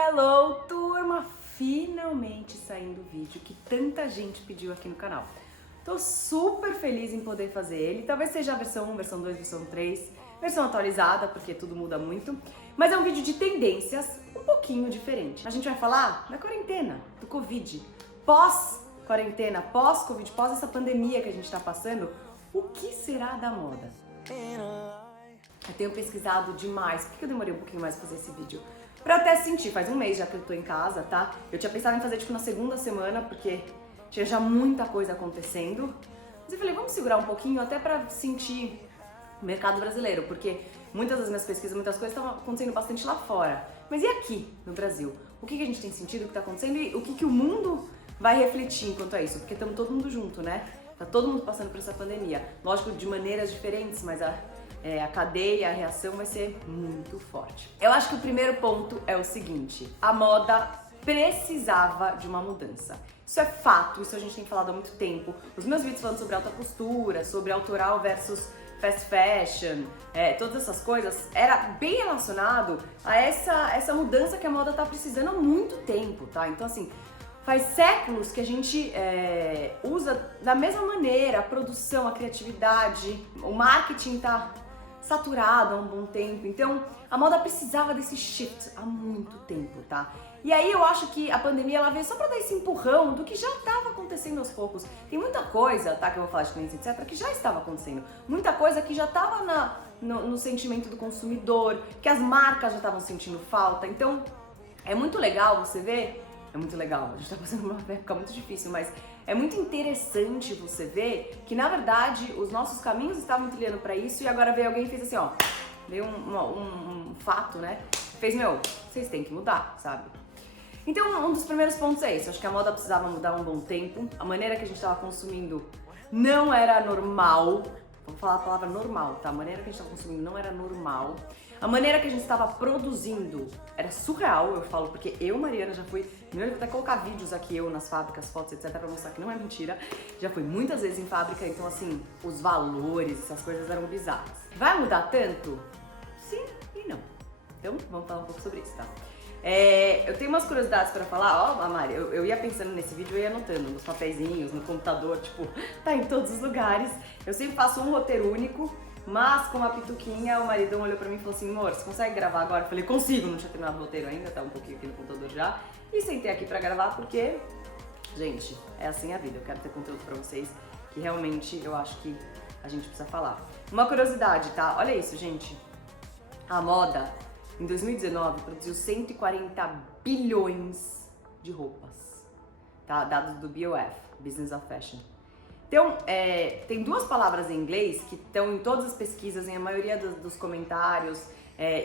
Hello, turma! Finalmente saindo o vídeo que tanta gente pediu aqui no canal. Tô super feliz em poder fazer ele. Talvez seja a versão 1, versão 2, versão 3, versão atualizada, porque tudo muda muito. Mas é um vídeo de tendências um pouquinho diferente. A gente vai falar da quarentena, do Covid. Pós-quarentena, pós-Covid, pós essa pandemia que a gente tá passando, o que será da moda? Eu tenho pesquisado demais. Por que eu demorei um pouquinho mais pra fazer esse vídeo? Pra até sentir, faz um mês já que eu tô em casa, tá? Eu tinha pensado em fazer tipo na segunda semana, porque tinha já muita coisa acontecendo. Mas eu falei, vamos segurar um pouquinho até pra sentir o mercado brasileiro, porque muitas das minhas pesquisas, muitas coisas estavam acontecendo bastante lá fora. Mas e aqui, no Brasil? O que a gente tem sentido, o que tá acontecendo e o que o mundo vai refletir enquanto a isso? Porque estamos todo mundo junto, né? Tá todo mundo passando por essa pandemia. Lógico, de maneiras diferentes, mas a cadeia, a reação vai ser muito forte. Eu acho que o primeiro ponto é o seguinte: a moda precisava de uma mudança. Isso é fato, isso a gente tem falado há muito tempo. Os meus vídeos falando sobre alta costura, sobre autoral versus fast fashion, todas essas coisas, era bem relacionado a essa mudança que a moda tá precisando há muito tempo, tá? Então assim, faz séculos que a gente usa da mesma maneira a produção, a criatividade, o marketing tá saturado há um bom tempo, então a moda precisava desse shift há muito tempo, tá? E aí eu acho que a pandemia ela veio só pra dar esse empurrão do que já estava acontecendo aos poucos. Tem muita coisa, tá, que eu vou falar de clientes, etc, que já estava acontecendo, muita coisa que já estava no sentimento do consumidor, que as marcas já estavam sentindo falta, então é muito legal você ver. É muito legal, a gente tá passando por uma época muito difícil, mas é muito interessante você ver que, na verdade, os nossos caminhos estavam trilhando pra isso e agora veio alguém e fez assim, ó, veio um fato, né? Fez, vocês têm que mudar, sabe? Então, um dos primeiros pontos é esse, acho que a moda precisava mudar há um bom tempo, a maneira que a gente tava consumindo não era normal, vou falar a palavra normal, tá? A maneira que a gente tava consumindo não era normal. A maneira que a gente estava produzindo era surreal, eu falo, porque eu, Mariana, já fui, eu vou até colocar vídeos aqui, eu nas fábricas, fotos, etc, pra mostrar que não é mentira. Já fui muitas vezes em fábrica, então assim, os valores, essas coisas eram bizarras. Vai mudar tanto? Sim e não. Então, vamos falar um pouco sobre isso, tá? Eu tenho umas curiosidades pra falar, ó, Mari, eu ia pensando nesse vídeo, eu ia anotando nos papeizinhos, no computador, tipo, tá em todos os lugares. Eu sempre faço um roteiro único. Mas com a pituquinha, o maridão olhou pra mim e falou assim, amor, você consegue gravar agora? Eu falei, consigo, não tinha terminado o roteiro ainda, tá um pouquinho aqui no computador já. E sentei aqui pra gravar porque, gente, é assim a vida, eu quero ter conteúdo pra vocês que realmente eu acho que a gente precisa falar. Uma curiosidade, tá? Olha isso, gente. A moda, em 2019, produziu 140 bilhões de roupas, tá? Dados do BOF, Business of Fashion. Então, tem duas palavras em inglês que estão em todas as pesquisas, em a maioria dos comentários.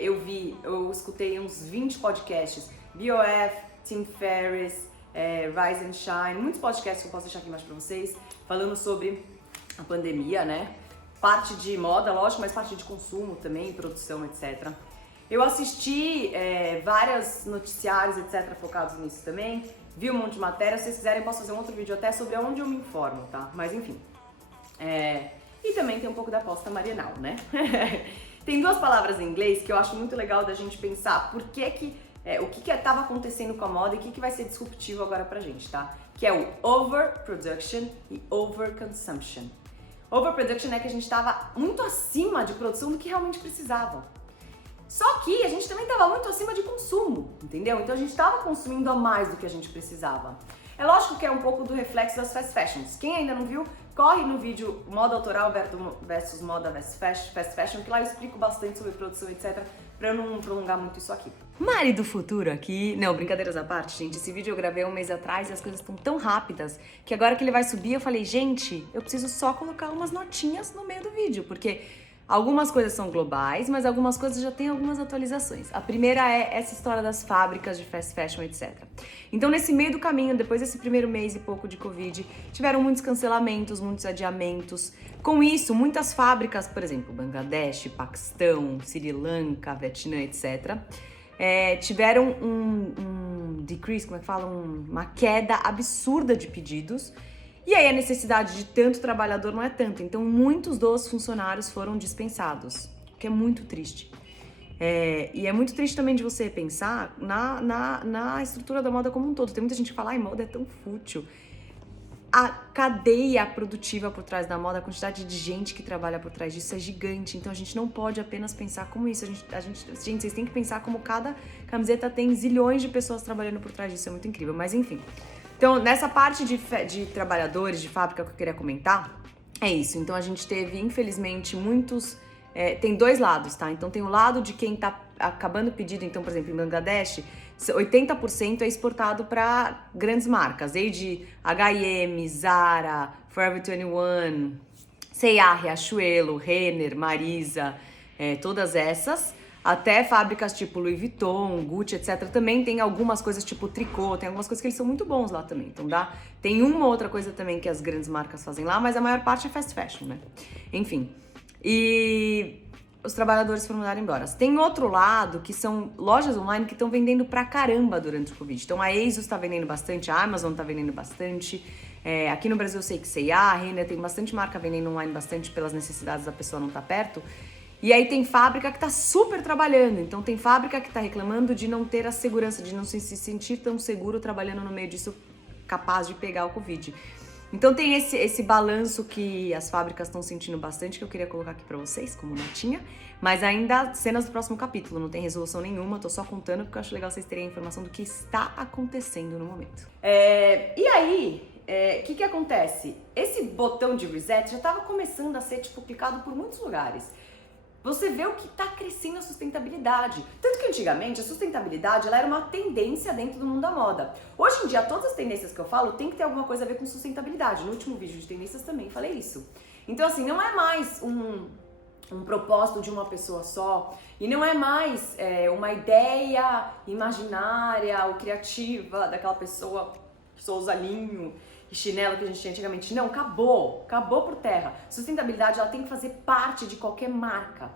Eu escutei uns 20 podcasts, BOF, Tim Ferriss, Rise and Shine, muitos podcasts que eu posso deixar aqui embaixo pra vocês, falando sobre a pandemia, né? Parte de moda, lógico, mas parte de consumo também, produção, etc. Eu assisti vários noticiários, etc, focados nisso também. Vi um monte de matéria, se vocês quiserem eu posso fazer um outro vídeo até sobre onde eu me informo, tá? Mas enfim. E também tem um pouco da aposta marianal, né? Tem duas palavras em inglês que eu acho muito legal da gente pensar o que estava acontecendo com a moda e o que vai ser disruptivo agora pra gente, tá? Que é o overproduction e overconsumption. Overproduction é que a gente estava muito acima de produção do que realmente precisava. Só que a gente também estava muito acima de consumo, entendeu? Então a gente estava consumindo a mais do que a gente precisava. É lógico que é um pouco do reflexo das fast fashions. Quem ainda não viu, corre no vídeo moda autoral versus moda fast fashion, que lá eu explico bastante sobre produção, etc, pra eu não prolongar muito isso aqui. Mari do futuro aqui. Não, brincadeiras à parte, gente. Esse vídeo eu gravei um mês atrás e as coisas estão tão rápidas que agora que ele vai subir eu falei, gente, eu preciso só colocar umas notinhas no meio do vídeo, porque algumas coisas são globais, mas algumas coisas já têm algumas atualizações. A primeira é essa história das fábricas de fast fashion, etc. Então, nesse meio do caminho, depois desse primeiro mês e pouco de Covid, tiveram muitos cancelamentos, muitos adiamentos. Com isso, muitas fábricas, por exemplo, Bangladesh, Paquistão, Sri Lanka, Vietnã, etc., tiveram um decrease, como é que fala? Uma queda absurda de pedidos. E aí a necessidade de tanto trabalhador não é tanta, então muitos dos funcionários foram dispensados, o que é muito triste. E é muito triste também de você pensar na estrutura da moda como um todo. Tem muita gente que fala, ai, moda é tão fútil. A cadeia produtiva por trás da moda, a quantidade de gente que trabalha por trás disso é gigante. Então a gente não pode apenas pensar como isso. Gente, vocês têm que pensar como cada camiseta tem zilhões de pessoas trabalhando por trás disso. É muito incrível. Mas enfim. Então, nessa parte de trabalhadores, de fábrica que eu queria comentar, é isso. Então a gente teve, infelizmente, muitos. Tem dois lados, tá? Então tem o lado de quem tá acabando o pedido, então, por exemplo, em Bangladesh, 80% é exportado para grandes marcas, desde H&M, Zara, Forever 21, C&A, Riachuelo, Renner, Marisa, todas essas, até fábricas tipo Louis Vuitton, Gucci, etc. Também tem algumas coisas tipo tricô, tem algumas coisas que eles são muito bons lá também, então tem uma outra coisa também que as grandes marcas fazem lá, mas a maior parte é fast fashion, né? Enfim, e os trabalhadores foram mandados embora. Tem outro lado, que são lojas online que estão vendendo pra caramba durante o Covid. Então a ASUS tá vendendo bastante, a Amazon tá vendendo bastante. Aqui no Brasil eu sei que C&A, a Renner, tem bastante marca vendendo online bastante pelas necessidades da pessoa não estar perto. E aí tem fábrica que tá super trabalhando. Então tem fábrica que tá reclamando de não ter a segurança, de não se sentir tão seguro trabalhando no meio disso, capaz de pegar o Covid. Então tem esse balanço que as fábricas estão sentindo bastante, que eu queria colocar aqui pra vocês, como notinha. Mas ainda cenas do próximo capítulo, não tem resolução nenhuma, tô só contando porque eu acho legal vocês terem a informação do que está acontecendo no momento. E aí, o que acontece? Esse botão de reset já tava começando a ser clicado por muitos lugares. Você vê o que está crescendo a sustentabilidade. Tanto que antigamente a sustentabilidade ela era uma tendência dentro do mundo da moda. Hoje em dia todas as tendências que eu falo tem que ter alguma coisa a ver com sustentabilidade. No último vídeo de tendências também falei isso. Então assim, não é mais um propósito de uma pessoa só e não é mais uma ideia imaginária ou criativa daquela pessoa que só usa linho e chinelo que a gente tinha antigamente. Não, acabou por terra. Sustentabilidade ela tem que fazer parte de qualquer marca.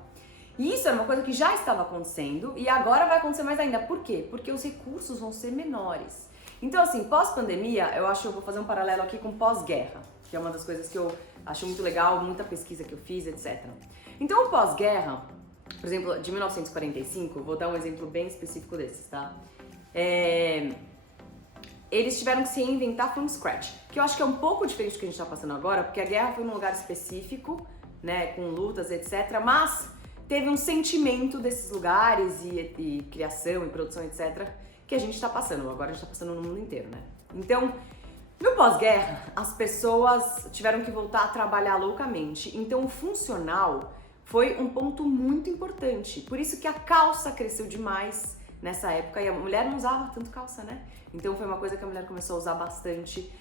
E isso era uma coisa que já estava acontecendo e agora vai acontecer mais ainda. Por quê? Porque os recursos vão ser menores. Então assim, pós-pandemia, eu vou fazer um paralelo aqui com pós-guerra, que é uma das coisas que eu acho muito legal, muita pesquisa que eu fiz, etc. Então o pós-guerra, por exemplo, de 1945, vou dar um exemplo bem específico desses, tá? Eles tiveram que se reinventar from scratch, que eu acho que é um pouco diferente do que a gente está passando agora, porque a guerra foi num lugar específico, né, com lutas, etc., mas teve um sentimento desses lugares e criação e produção, etc., que a gente está passando, agora a gente está passando no mundo inteiro, né? Então, no pós-guerra, as pessoas tiveram que voltar a trabalhar loucamente, então o funcional foi um ponto muito importante, por isso que a calça cresceu demais nessa época, e a mulher não usava tanto calça, né? Então foi uma coisa que a mulher começou a usar bastante.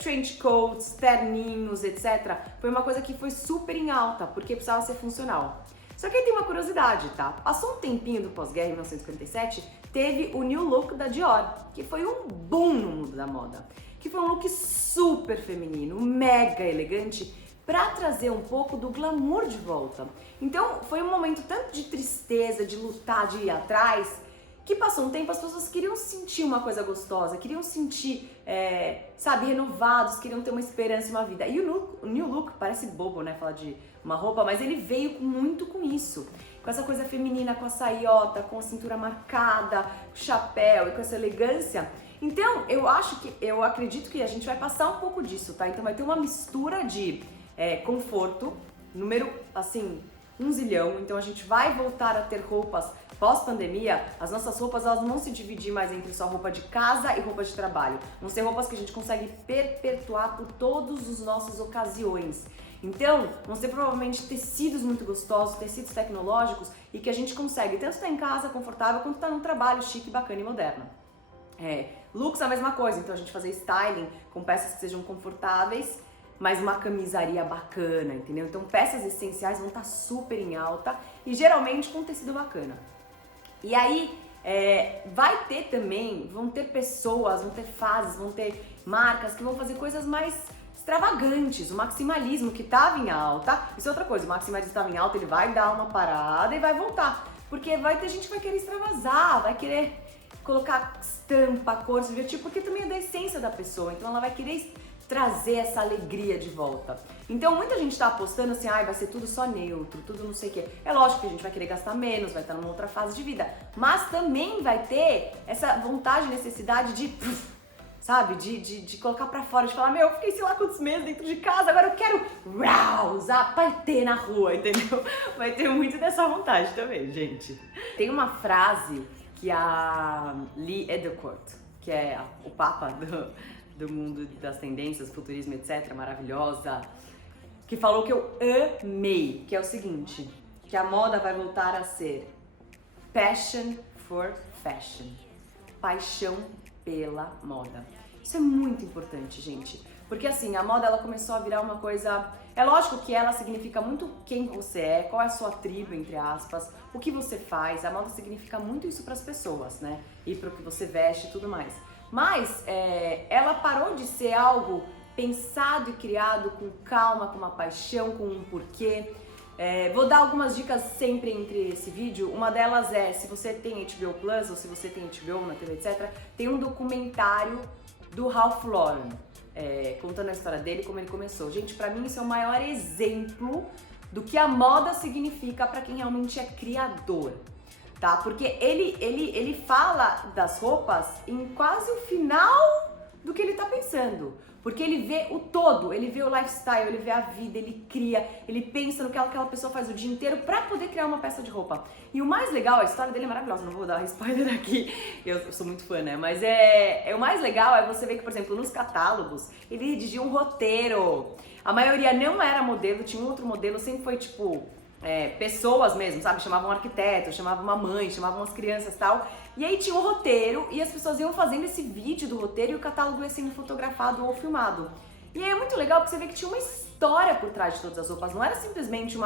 Trench coats, terninhos, etc. Foi uma coisa que foi super em alta, porque precisava ser funcional. Só que aí tem uma curiosidade, tá? Passou um tempinho do pós-guerra, em 1957, teve o New Look da Dior, que foi um boom no mundo da moda. Que foi um look super feminino, mega elegante, pra trazer um pouco do glamour de volta. Então foi um momento tanto de tristeza, de lutar, de ir atrás, que passou um tempo, as pessoas queriam sentir uma coisa gostosa, queriam sentir, renovados, queriam ter uma esperança e uma vida. E o New Look, parece bobo, né, falar de uma roupa, mas ele veio muito com isso. Com essa coisa feminina, com a saiota, com a cintura marcada, o chapéu e com essa elegância. Então, eu acredito que a gente vai passar um pouco disso, tá? Então vai ter uma mistura de conforto, número, assim, 1 zilhão. Então a gente vai voltar a ter roupas pós-pandemia. As nossas roupas elas não vão se dividir mais entre só roupa de casa e roupa de trabalho. Vão ser roupas que a gente consegue perpetuar por todas as nossas ocasiões. Então, vão ser provavelmente tecidos muito gostosos, tecidos tecnológicos e que a gente consegue tanto estar em casa confortável quanto estar num trabalho chique, bacana e moderno. Looks a mesma coisa, então a gente fazer styling com peças que sejam confortáveis, mas uma camisaria bacana, entendeu? Então peças essenciais vão estar super em alta e geralmente com tecido bacana. E aí vai ter também, vão ter pessoas, vão ter fases, vão ter marcas que vão fazer coisas mais extravagantes. O maximalismo que estava em alta, isso é outra coisa, o maximalismo estava em alta, ele vai dar uma parada e vai voltar. Porque vai ter gente que vai querer extravasar, vai querer colocar estampa, cor, tipo, porque também é da essência da pessoa, então ela vai querer trazer essa alegria de volta. Então muita gente tá apostando assim, vai ser tudo só neutro, tudo não sei o quê. É lógico que a gente vai querer gastar menos, vai estar numa outra fase de vida, mas também vai ter essa vontade, necessidade de, sabe, de colocar pra fora, de falar, eu fiquei sei lá quantos meses dentro de casa, agora eu quero usar paetê na rua, entendeu? Vai ter muito dessa vontade também, gente. Tem uma frase que a Lee Edelcourt, que é o papa do mundo das tendências, futurismo, etc., maravilhosa, que falou que eu amei, que é o seguinte, que a moda vai voltar a ser passion for fashion, paixão pela moda. Isso é muito importante, gente, porque assim, a moda ela começou a virar uma coisa, é lógico que ela significa muito quem você é, qual é a sua tribo, entre aspas, o que você faz, a moda significa muito isso para as pessoas, né, e para o que você veste e tudo mais. Mas ela parou de ser algo pensado e criado com calma, com uma paixão, com um porquê. Vou dar algumas dicas sempre entre esse vídeo. Uma delas é, se você tem HBO Plus ou se você tem HBO na TV, etc., tem um documentário do Ralph Lauren, contando a história dele, como ele começou. Gente, pra mim isso é o maior exemplo do que a moda significa pra quem realmente é criador. Tá? Porque ele fala das roupas em quase o final do que ele tá pensando. Porque ele vê o todo, ele vê o lifestyle, ele vê a vida, ele cria, ele pensa no que aquela pessoa faz o dia inteiro pra poder criar uma peça de roupa. E o mais legal, a história dele é maravilhosa, não vou dar spoiler aqui, eu sou muito fã, né? Mas o mais legal é você ver que, por exemplo, nos catálogos, ele redigia um roteiro. A maioria não era modelo, tinha um outro modelo, sempre foi tipo... pessoas mesmo, sabe? Chamavam um arquiteto, chamavam uma mãe, chamavam as crianças e tal. E aí tinha um roteiro e as pessoas iam fazendo esse vídeo do roteiro e o catálogo ia sendo fotografado ou filmado. E aí é muito legal porque você vê que tinha uma história por trás de todas as roupas. Não era simplesmente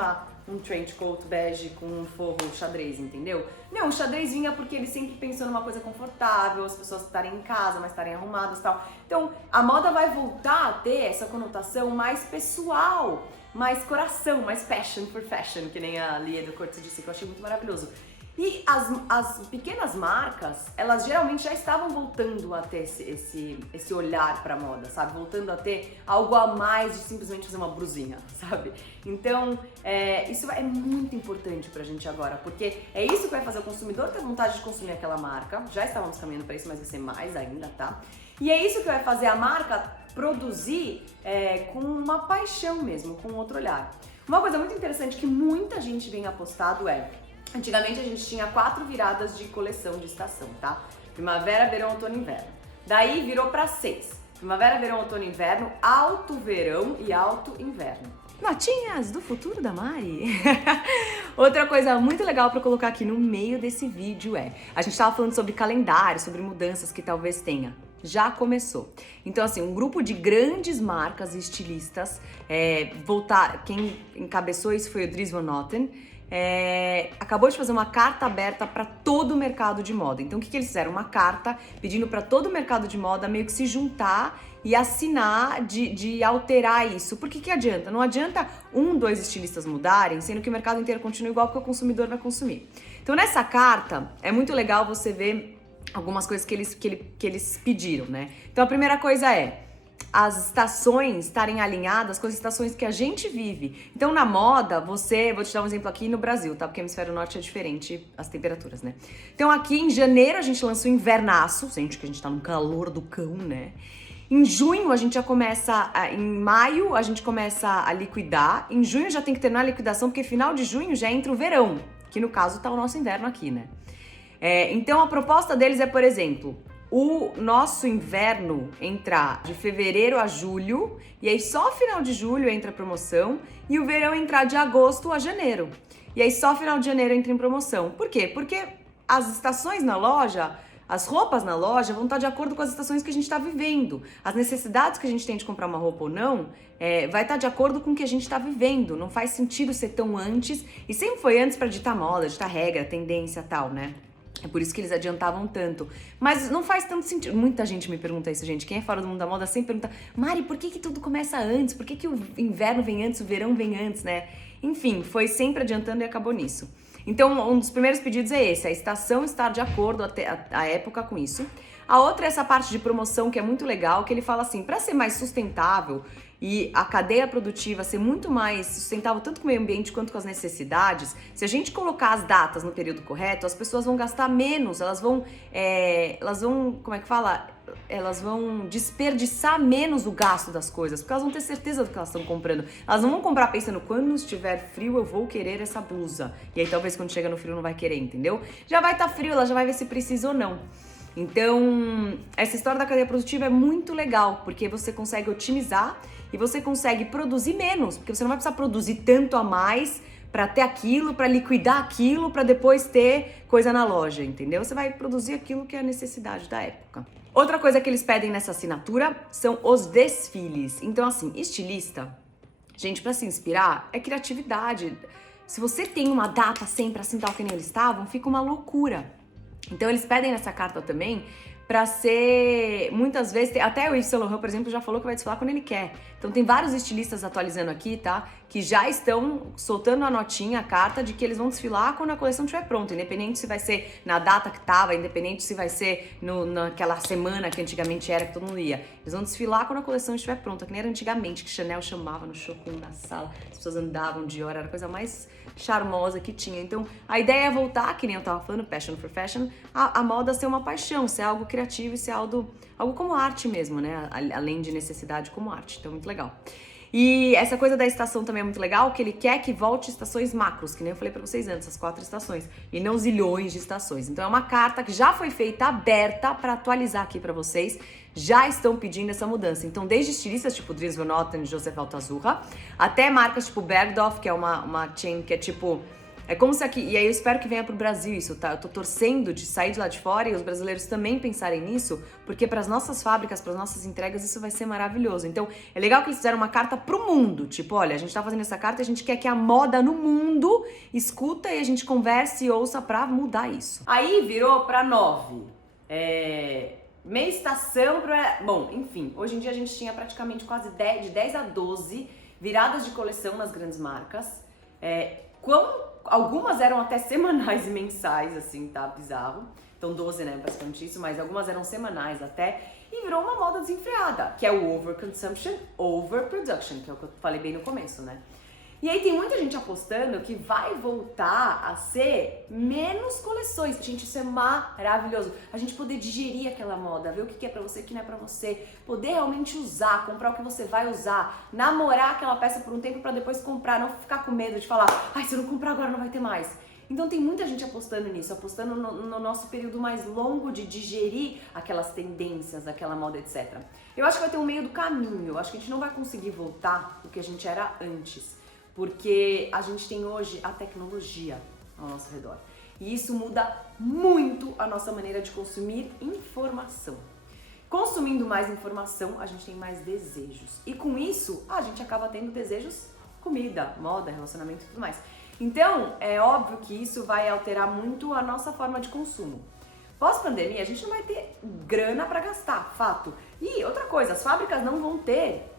um trench coat bege com um forro xadrez, entendeu? Não, o xadrez vinha porque ele sempre pensou numa coisa confortável, as pessoas estarem em casa, mas estarem arrumadas e tal. Então, a moda vai voltar a ter essa conotação mais pessoal, mais coração, mais passion for fashion, que nem a Lia do Corte disse, que eu achei muito maravilhoso. E as pequenas marcas, elas geralmente já estavam voltando a ter esse olhar pra moda, sabe? Voltando a ter algo a mais de simplesmente fazer uma brusinha, sabe? Então, isso é muito importante pra gente agora, porque é isso que vai fazer o consumidor ter vontade de consumir aquela marca. Já estávamos caminhando pra isso, mas vai ser mais ainda, tá? E é isso que vai fazer a marca produzir com uma paixão mesmo, com outro olhar. Uma coisa muito interessante que muita gente vem apostado antigamente a gente tinha 4 viradas de coleção de estação, tá? Primavera, verão, outono e inverno. Daí virou pra 6. Primavera, verão, outono e inverno, alto verão e alto inverno. Notinhas do futuro da Mari. Outra coisa muito legal pra colocar aqui no meio desse vídeo a gente tava falando sobre calendário, sobre mudanças que talvez tenha. Já começou. Então, assim, um grupo de grandes marcas e estilistas quem encabeçou isso foi o Dries Van Noten, acabou de fazer uma carta aberta para todo o mercado de moda. Então, o que eles fizeram? Uma carta pedindo para todo o mercado de moda meio que se juntar e assinar de alterar isso. Por que adianta? Não adianta 2 estilistas mudarem, sendo que o mercado inteiro continua igual que o consumidor vai consumir. Então, nessa carta, é muito legal você ver algumas coisas que eles pediram, né? Então, a primeira coisa as estações estarem alinhadas com as estações que a gente vive. Então, na moda, vou te dar um exemplo aqui no Brasil, tá? Porque o hemisfério norte é diferente as temperaturas, né? Então, aqui em janeiro a gente lançou o invernaço, sente que a gente tá no calor do cão, né? Em junho a gente já começa, em maio a gente começa a liquidar, em junho já tem que terminar a liquidação, porque final de junho já entra o verão, que no caso tá o nosso inverno aqui, né? Então, a proposta deles por exemplo, o nosso inverno entrar de fevereiro a julho, e aí só final de julho entra a promoção, e o verão entrar de agosto a janeiro. E aí só final de janeiro entra em promoção. Por quê? Porque as estações na loja, as roupas na loja vão estar de acordo com as estações que a gente está vivendo. As necessidades que a gente tem de comprar uma roupa ou não, vai estar de acordo com o que a gente está vivendo. Não faz sentido ser tão antes, e sempre foi antes para ditar moda, ditar regra, tendência e tal, né? É por isso que eles adiantavam tanto. Mas não faz tanto sentido. Muita gente me pergunta isso, gente. Quem é fora do mundo da moda sempre pergunta: Mari, por que tudo começa antes? Por que o inverno vem antes, o verão vem antes, né? Enfim, foi sempre adiantando e acabou nisso. Então, um dos primeiros pedidos é esse, a estação estar de acordo até a época com isso. A outra é essa parte de promoção que é muito legal, que ele fala assim, para ser mais sustentável e a cadeia produtiva ser muito mais sustentável tanto com o meio ambiente quanto com as necessidades, se a gente colocar as datas no período correto, as pessoas vão gastar menos, elas vão, como é que fala? Elas vão desperdiçar menos o gasto das coisas, porque elas vão ter certeza do que elas estão comprando. Elas não vão comprar pensando, quando estiver frio eu vou querer essa blusa. E aí talvez quando chega no frio não vai querer, entendeu? Já vai estar frio, ela já vai ver se precisa ou não. Então, essa história da cadeia produtiva é muito legal, porque você consegue otimizar e você consegue produzir menos, porque você não vai precisar produzir tanto a mais para ter aquilo, para liquidar aquilo, para depois ter coisa na loja, entendeu? Você vai produzir aquilo que é a necessidade da época. Outra coisa que eles pedem nessa assinatura são os desfiles. Então, assim, estilista, gente, para se inspirar, é criatividade. Se você tem uma data sempre assim, tal que nem eles estavam, fica uma loucura. Então, eles pedem nessa carta também pra ser, muitas vezes, até o Yves Saint Laurent, por exemplo, já falou que vai desfilar quando ele quer. Então tem vários estilistas atualizando aqui, tá? Que já estão soltando a notinha, a carta de que eles vão desfilar quando a coleção estiver pronta, independente se vai ser na data que tava, independente se vai ser naquela semana que antigamente era, que todo mundo ia. Eles vão desfilar quando a coleção estiver pronta, que nem era antigamente, que Chanel chamava no showroom da sala, as pessoas andavam de hora, era a coisa mais charmosa que tinha. Então a ideia é voltar, que nem eu tava falando, passion for fashion, a moda ser uma paixão, ser algo criativo e ser algo como arte mesmo, né? Além de necessidade como arte. Então, muito legal. E essa coisa da estação também é muito legal, que ele quer que volte estações macros, que nem eu falei pra vocês antes, as 4 estações, e não zilhões de estações. Então é uma carta que já foi feita, aberta, pra atualizar aqui pra vocês, já estão pedindo essa mudança. Então desde estilistas tipo Dries Van Noten e Joseph Altazurra, até marcas tipo Bergdorf, que é uma chain que é tipo... É como se aqui, e aí eu espero que venha pro Brasil isso, tá? Eu tô torcendo de sair de lá de fora e os brasileiros também pensarem nisso, porque para as nossas fábricas, para as nossas entregas, isso vai ser maravilhoso. Então, é legal que eles fizeram uma carta pro mundo, tipo, olha, a gente tá fazendo essa carta e a gente quer que a moda no mundo escuta e a gente converse e ouça pra mudar isso. Aí virou pra 9. Meia estação pra... Bom, enfim, hoje em dia a gente tinha praticamente quase de 10 a 12 viradas de coleção nas grandes marcas. Algumas eram até semanais e mensais, assim, tá? Bizarro. Então 12, né? Bastante isso, mas algumas eram semanais até. E virou uma moda desenfreada, que é o overconsumption, overproduction, que é o que eu falei bem no começo, né? E aí tem muita gente apostando que vai voltar a ser menos coleções. Gente, isso é maravilhoso. A gente poder digerir aquela moda, ver o que é pra você, o que não é pra você. Poder realmente usar, comprar o que você vai usar. Namorar aquela peça por um tempo pra depois comprar. Não ficar com medo de falar, ai, se eu não comprar agora não vai ter mais. Então tem muita gente apostando nisso, apostando no nosso período mais longo de digerir aquelas tendências, aquela moda, etc. Eu acho que vai ter um meio do caminho. Eu acho que a gente não vai conseguir voltar o que a gente era antes. Porque a gente tem hoje a tecnologia ao nosso redor. E isso muda muito a nossa maneira de consumir informação. Consumindo mais informação, a gente tem mais desejos. E com isso, a gente acaba tendo desejos, comida, moda, relacionamento e tudo mais. Então, é óbvio que isso vai alterar muito a nossa forma de consumo. Pós-pandemia, a gente não vai ter grana para gastar, fato. E outra coisa, as fábricas não vão ter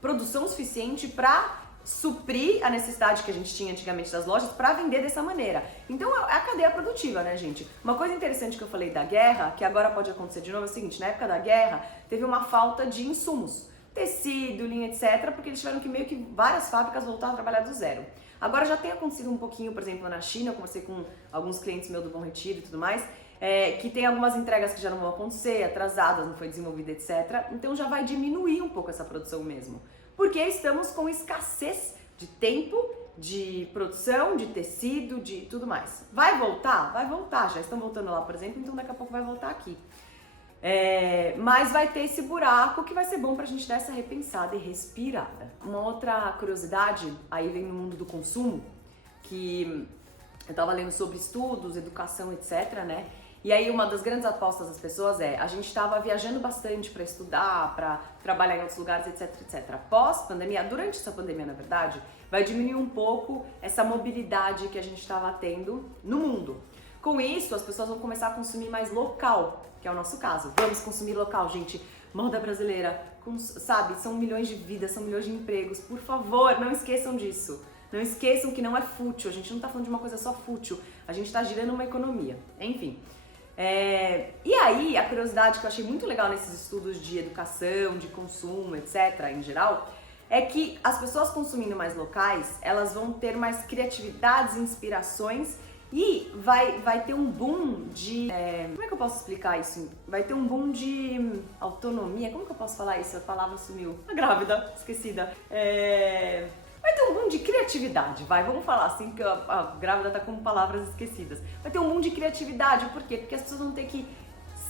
produção suficiente para suprir a necessidade que a gente tinha antigamente das lojas para vender dessa maneira. Então é a cadeia produtiva, né, gente? Uma coisa interessante que eu falei da guerra, que agora pode acontecer de novo, é o seguinte: na época da guerra teve uma falta de insumos, tecido, linha, etc, porque eles tiveram que meio que várias fábricas voltar a trabalhar do zero. Agora já tem acontecido um pouquinho, por exemplo, na China, eu conversei com alguns clientes meus do Bom Retiro e tudo mais, que tem algumas entregas que já não vão acontecer, atrasadas, não foi desenvolvida, etc. Então já vai diminuir um pouco essa produção mesmo. Porque estamos com escassez de tempo, de produção, de tecido, de tudo mais. Vai voltar? Vai voltar. Já estão voltando lá, por exemplo, então daqui a pouco vai voltar aqui. Mas vai ter esse buraco que vai ser bom pra gente dar essa repensada e respirada. Uma outra curiosidade, aí vem no mundo do consumo, que eu tava lendo sobre estudos, educação, etc, né? E aí uma das grandes apostas das pessoas a gente estava viajando bastante para estudar, para trabalhar em outros lugares, etc, etc. Após pandemia, durante essa pandemia, na verdade, vai diminuir um pouco essa mobilidade que a gente estava tendo no mundo. Com isso, as pessoas vão começar a consumir mais local, que é o nosso caso. Vamos consumir local, gente. Moda brasileira, sabe? São milhões de vidas, são milhões de empregos. Por favor, não esqueçam disso. Não esqueçam que não é fútil, a gente não tá falando de uma coisa só fútil, a gente tá girando uma economia, enfim. E aí, a curiosidade que eu achei muito legal nesses estudos de educação, de consumo, etc., em geral, é que as pessoas consumindo mais locais, elas vão ter mais criatividades, inspirações e vai ter um boom de... como é que eu posso explicar isso? Vai ter um boom de autonomia, como que eu posso falar isso? A palavra sumiu. A grávida, esquecida. Vai ter um boom de criatividade, vamos falar assim, porque a grávida tá com palavras esquecidas. Vai ter um boom de criatividade, por quê? Porque as pessoas vão ter que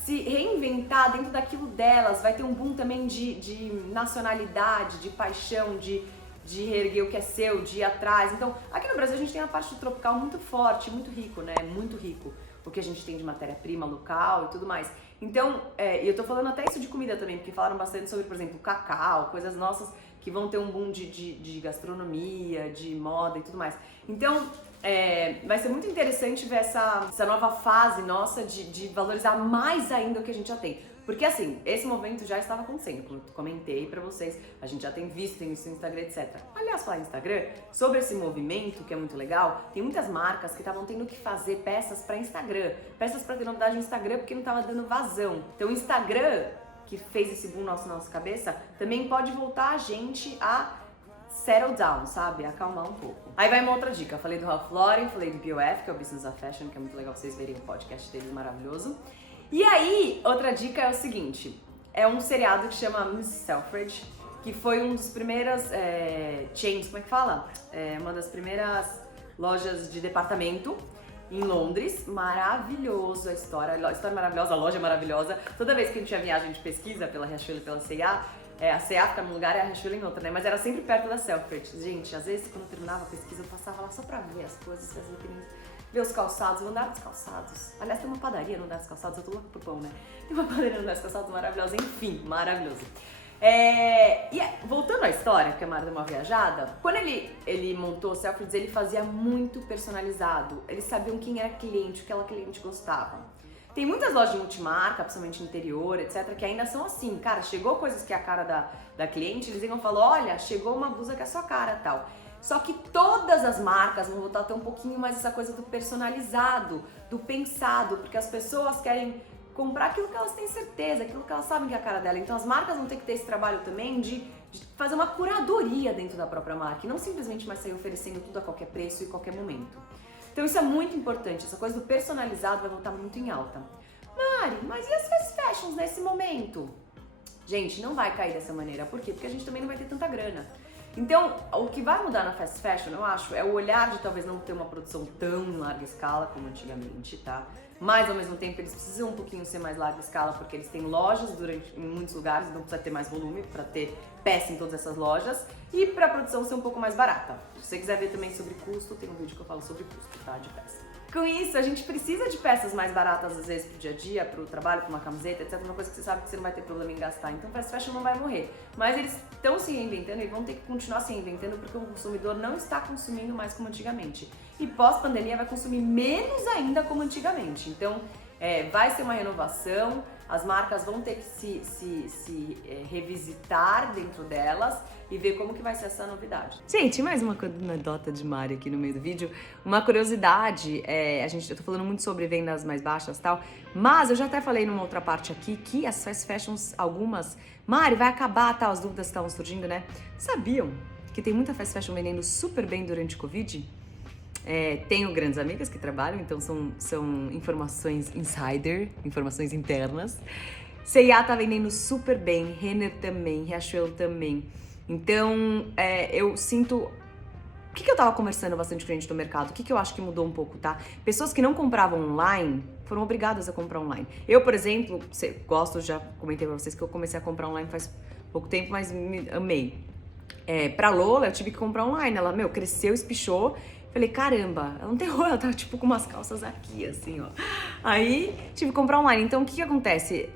se reinventar dentro daquilo delas, vai ter um boom também de nacionalidade, de paixão, de reerguer o que é seu, de ir atrás. Então, aqui no Brasil a gente tem a parte do tropical muito forte, muito rico, né? Muito rico o que a gente tem de matéria-prima local e tudo mais. Então, e eu tô falando até isso de comida também, porque falaram bastante sobre, por exemplo, cacau, coisas nossas que vão ter um boom de gastronomia, de moda e tudo mais. Então, vai ser muito interessante ver essa nova fase nossa de valorizar mais ainda o que a gente já tem. Porque assim, esse movimento já estava acontecendo, como eu comentei pra vocês, a gente já tem visto, tem isso no Instagram, etc. Aliás, falar em Instagram, sobre esse movimento, que é muito legal, tem muitas marcas que estavam tendo que fazer peças pra Instagram, peças pra ter novidade no Instagram porque não tava dando vazão. Então o Instagram, que fez esse boom na nossa cabeça, também pode voltar a gente a settle down, sabe? Acalmar um pouco. Aí vai uma outra dica. Eu falei do Ralph Lauren, falei do BOF, que é o Business of Fashion, que é muito legal vocês verem o podcast deles, maravilhoso. E aí, outra dica é o seguinte, é um seriado que chama Miss Selfridge, que foi um dos primeiros chains, como é que fala? Uma das primeiras lojas de departamento em Londres, maravilhoso a história maravilhosa, a loja é maravilhosa. Toda vez que a gente tinha viagem de pesquisa pela Riachuelo e pela C&A, a C&A fica num lugar e a Riachuelo em outro, né? Mas era sempre perto da Selfridge. Gente, às vezes quando eu terminava a pesquisa eu passava lá só pra ver as coisas, ver os calçados, eu andava descalçados. Aliás, tem uma padaria no Andar dos Calçados, eu tô louca por pão, né? Tem uma padaria no Andar dos Calçados maravilhosa, enfim, maravilhoso. Voltando à história, porque a Mara deu uma viajada, quando ele montou o Selfridges, ele fazia muito personalizado. Eles sabiam quem era cliente, o que aquela cliente gostava. Tem muitas lojas de multimarca, principalmente interior, etc, que ainda são assim, cara, chegou coisas que é a cara da cliente, eles ligam e falam, olha, chegou uma blusa que é a sua cara, tal. Só que todas as marcas vão voltar a ter um pouquinho mais essa coisa do personalizado, do pensado, porque as pessoas querem comprar aquilo que elas têm certeza, aquilo que elas sabem que é a cara dela. Então as marcas vão ter que ter esse trabalho também de fazer uma curadoria dentro da própria marca e não simplesmente mais sair oferecendo tudo a qualquer preço e qualquer momento. Então isso é muito importante, essa coisa do personalizado vai voltar muito em alta. Mari, mas e as fast fashions nesse momento? Gente, não vai cair dessa maneira. Por quê? Porque a gente também não vai ter tanta grana. Então, o que vai mudar na fast fashion, eu acho, é o olhar de talvez não ter uma produção tão em larga escala como antigamente, tá? Mas, ao mesmo tempo, eles precisam um pouquinho ser mais larga escala, porque eles têm lojas em muitos lugares, então precisa ter mais volume para ter peça em todas essas lojas e para a produção ser um pouco mais barata. Se você quiser ver também sobre custo, tem um vídeo que eu falo sobre custo, tá? De peça. Com isso, a gente precisa de peças mais baratas, às vezes, pro dia a dia, pro trabalho, pra uma camiseta, etc. Uma coisa que você sabe que você não vai ter problema em gastar. Então, fast fashion não vai morrer. Mas eles estão se reinventando e vão ter que continuar se reinventando porque o consumidor não está consumindo mais como antigamente. E pós-pandemia vai consumir menos ainda como antigamente. Então, vai ser uma renovação, as marcas vão ter que se revisitar dentro delas e ver como que vai ser essa novidade. Gente, mais uma anedota de Mari aqui no meio do vídeo. Uma curiosidade, eu tô falando muito sobre vendas mais baixas e tal, mas eu já até falei numa outra parte aqui que as fast fashions, algumas, Mari, vai acabar, tal, as dúvidas estavam surgindo, né? Sabiam que tem muita fast fashion vendendo super bem durante o Covid? Tenho grandes amigas que trabalham, então são informações insider, informações internas. C&A tá vendendo super bem, Renner também, Riachuelo também. Então, eu sinto... O que eu tava conversando bastante com a gente do mercado? O que eu acho que mudou um pouco, tá? Pessoas que não compravam online foram obrigadas a comprar online. Eu, por exemplo, já comentei pra vocês que eu comecei a comprar online faz pouco tempo, mas amei. Pra Lola, eu tive que comprar online. Ela, cresceu, espichou. Falei, caramba, ela não tem roupa, ela tá tipo com umas calças aqui, assim, ó. Aí, tive que comprar online. Então, o que acontece?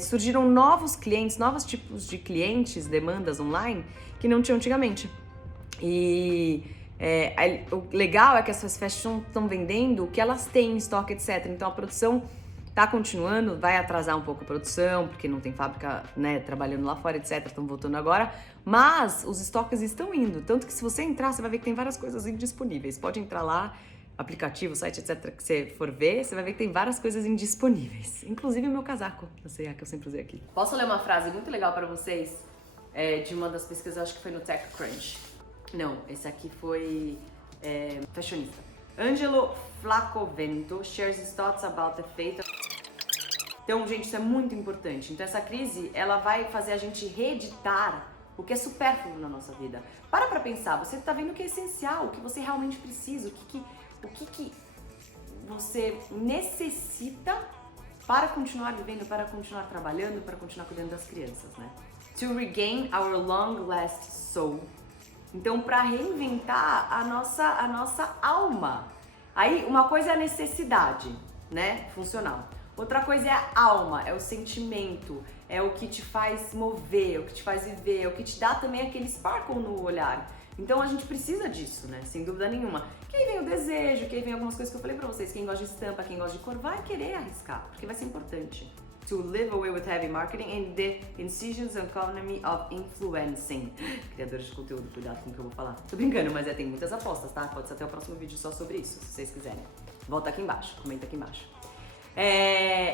Surgiram novos clientes, novos tipos de clientes, demandas online, que não tinham antigamente. E o legal é que as fast fashion estão vendendo o que elas têm em estoque, etc. Então, a produção tá continuando, vai atrasar um pouco a produção, porque não tem fábrica, né, trabalhando lá fora, etc, estão voltando agora, mas os estoques estão indo, tanto que se você entrar, você vai ver que tem várias coisas indisponíveis. Pode entrar lá, aplicativo, site, etc, que você for ver, você vai ver que tem várias coisas indisponíveis, inclusive o meu casaco, não sei, que eu sempre usei aqui. Posso ler uma frase muito legal pra vocês, de uma das pesquisas, acho que foi no TechCrunch. Não, esse aqui foi fashionista. Angelo Flacovento shares his thoughts about the fate of... Então, gente, isso é muito importante. Então, essa crise, ela vai fazer a gente reeditar o que é supérfluo na nossa vida. Para pra pensar, você tá vendo o que é essencial, o que você realmente precisa, o que você necessita para continuar vivendo, para continuar trabalhando, para continuar cuidando das crianças, né? To regain our long last soul. Então, para reinventar a nossa alma. Aí, uma coisa é a necessidade, né? Funcional. Outra coisa é a alma, é o sentimento, é o que te faz mover, é o que te faz viver, é o que te dá também aquele sparkle no olhar. Então a gente precisa disso, né? Sem dúvida nenhuma. Que aí vem o desejo, que aí vem algumas coisas que eu falei pra vocês. Quem gosta de estampa, quem gosta de cor, vai querer arriscar, porque vai ser importante. To live away with heavy marketing and the incisions economy of influencing. Criadores de conteúdo, cuidado com o que eu vou falar. Tô brincando, mas tem muitas apostas, tá? Pode ser até o próximo vídeo só sobre isso, se vocês quiserem. Volta aqui embaixo, comenta aqui embaixo.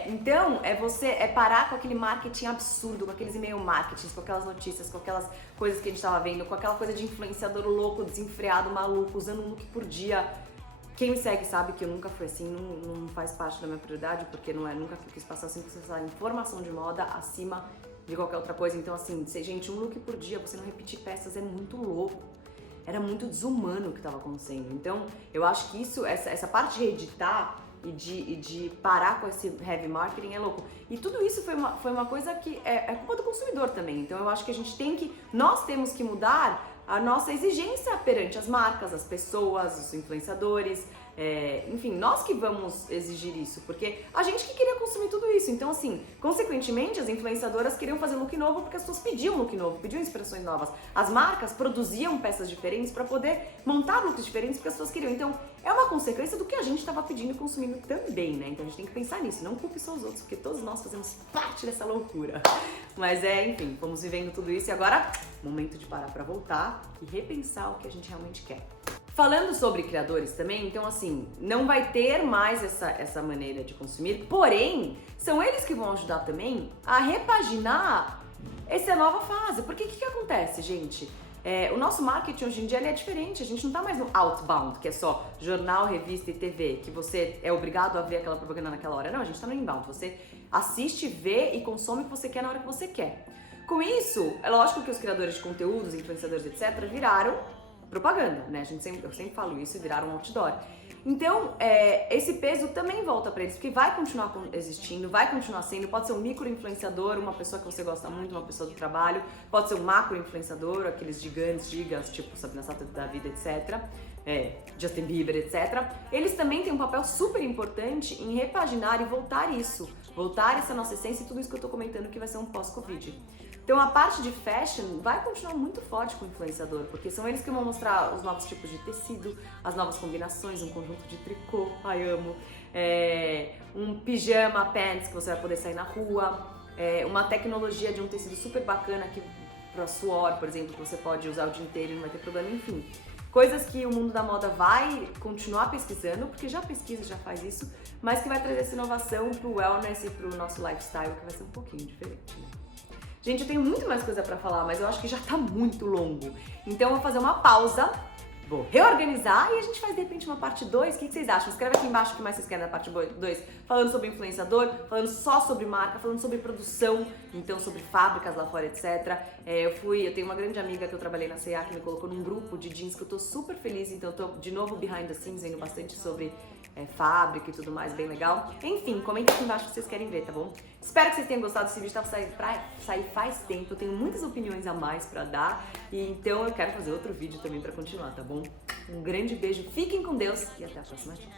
Então, é parar com aquele marketing absurdo, com aqueles e-mail marketings, com aquelas notícias, com aquelas coisas que a gente tava vendo, com aquela coisa de influenciador louco, desenfreado, maluco, usando um look por dia. Quem me segue sabe que eu nunca fui assim, não faz parte da minha prioridade, porque nunca quis passar 5 anos informação de moda acima de qualquer outra coisa. Então, assim, gente, um look por dia, você não repetir peças é muito louco. Era muito desumano o que estava acontecendo. Então, eu acho que essa parte de reeditar e de parar com esse heavy marketing é louco. E tudo isso foi uma coisa que é culpa do consumidor também. Então eu acho que nós temos que mudar a nossa exigência perante as marcas, as pessoas, os influenciadores, enfim, nós que vamos exigir isso, porque a gente que queria consumir tudo isso. Então, assim, consequentemente, as influenciadoras queriam fazer look novo porque as pessoas pediam look novo, pediam inspirações novas. As marcas produziam peças diferentes para poder montar looks diferentes porque as pessoas queriam. Então, é uma consequência do que a gente estava pedindo e consumindo também, né? Então a gente tem que pensar nisso, não culpe só os outros, porque todos nós fazemos parte dessa loucura. Mas enfim, fomos vivendo tudo isso e agora, momento de parar para voltar e repensar o que a gente realmente quer. Falando sobre criadores também, então assim, não vai ter mais essa maneira de consumir, porém, são eles que vão ajudar também a repaginar essa nova fase. Porque o que acontece, gente? O nosso marketing hoje em dia ele é diferente, a gente não tá mais no outbound, que é só jornal, revista e TV, que você é obrigado a ver aquela propaganda naquela hora. Não, a gente tá no inbound, você assiste, vê e consome o que você quer na hora que você quer. Com isso, é lógico que os criadores de conteúdos, influenciadores, etc, viraram propaganda, né? Eu sempre falo isso e viraram um outdoor. Então, esse peso também volta pra eles, porque vai continuar existindo, vai continuar sendo, pode ser um micro-influenciador, uma pessoa que você gosta muito, uma pessoa do trabalho, pode ser um macro-influenciador, aqueles gigas, tipo Sabrina Sato da vida, etc., Justin Bieber, etc. Eles também têm um papel super importante em repaginar e voltar essa nossa essência e tudo isso que eu tô comentando que vai ser um pós-Covid. Então a parte de fashion vai continuar muito forte com o influenciador, porque são eles que vão mostrar os novos tipos de tecido, as novas combinações, um conjunto de tricô, ai amo, um pijama pants que você vai poder sair na rua, uma tecnologia de um tecido super bacana que para suor, por exemplo, que você pode usar o dia inteiro e não vai ter problema, enfim. Coisas que o mundo da moda vai continuar pesquisando, porque já pesquisa, já faz isso, mas que vai trazer essa inovação pro wellness e pro nosso lifestyle, que vai ser um pouquinho diferente, né? Gente, eu tenho muito mais coisa pra falar, mas eu acho que já tá muito longo. Então eu vou fazer uma pausa, vou reorganizar e a gente faz de repente uma parte 2. O que vocês acham? Escreve aqui embaixo o que mais vocês querem da parte 2. Falando sobre influenciador, falando só sobre marca, falando sobre produção, então sobre fábricas lá fora, etc. Eu tenho uma grande amiga que eu trabalhei na C&A que me colocou num grupo de jeans que eu tô super feliz, então eu tô de novo behind the scenes, vendo bastante sobre fábrica e tudo mais, bem legal. Enfim, comenta aqui embaixo o que vocês querem ver, tá bom? Espero que vocês tenham gostado desse vídeo, tá pra sair faz tempo, eu tenho muitas opiniões a mais pra dar, e então eu quero fazer outro vídeo também pra continuar, tá bom? Um grande beijo, fiquem com Deus e até a próxima dica.